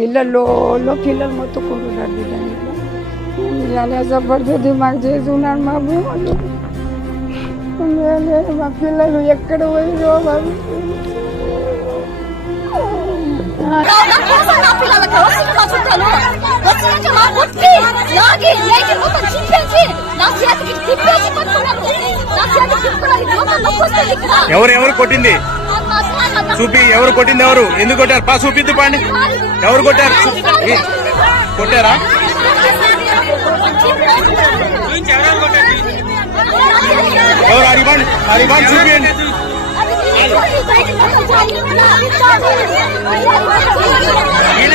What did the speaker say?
పిల్లలు మొత్తుకుంటున్నారు బిడ్డని జబర్దస్త్ మాకు చేస్తున్నాడు మా భూములు మా పిల్లలు ఎక్కడ పోయిరో బాబు ఎవరు కొట్టింది చూపి ఎవరు కొట్టింది ఎవరు ఎందుకు కొట్టారు పా చూపిద్దు పాండి ఎవరు కొట్టారు కొట్టారా ఎవరు అరిబాన్ చూపించండి వీళ్ళ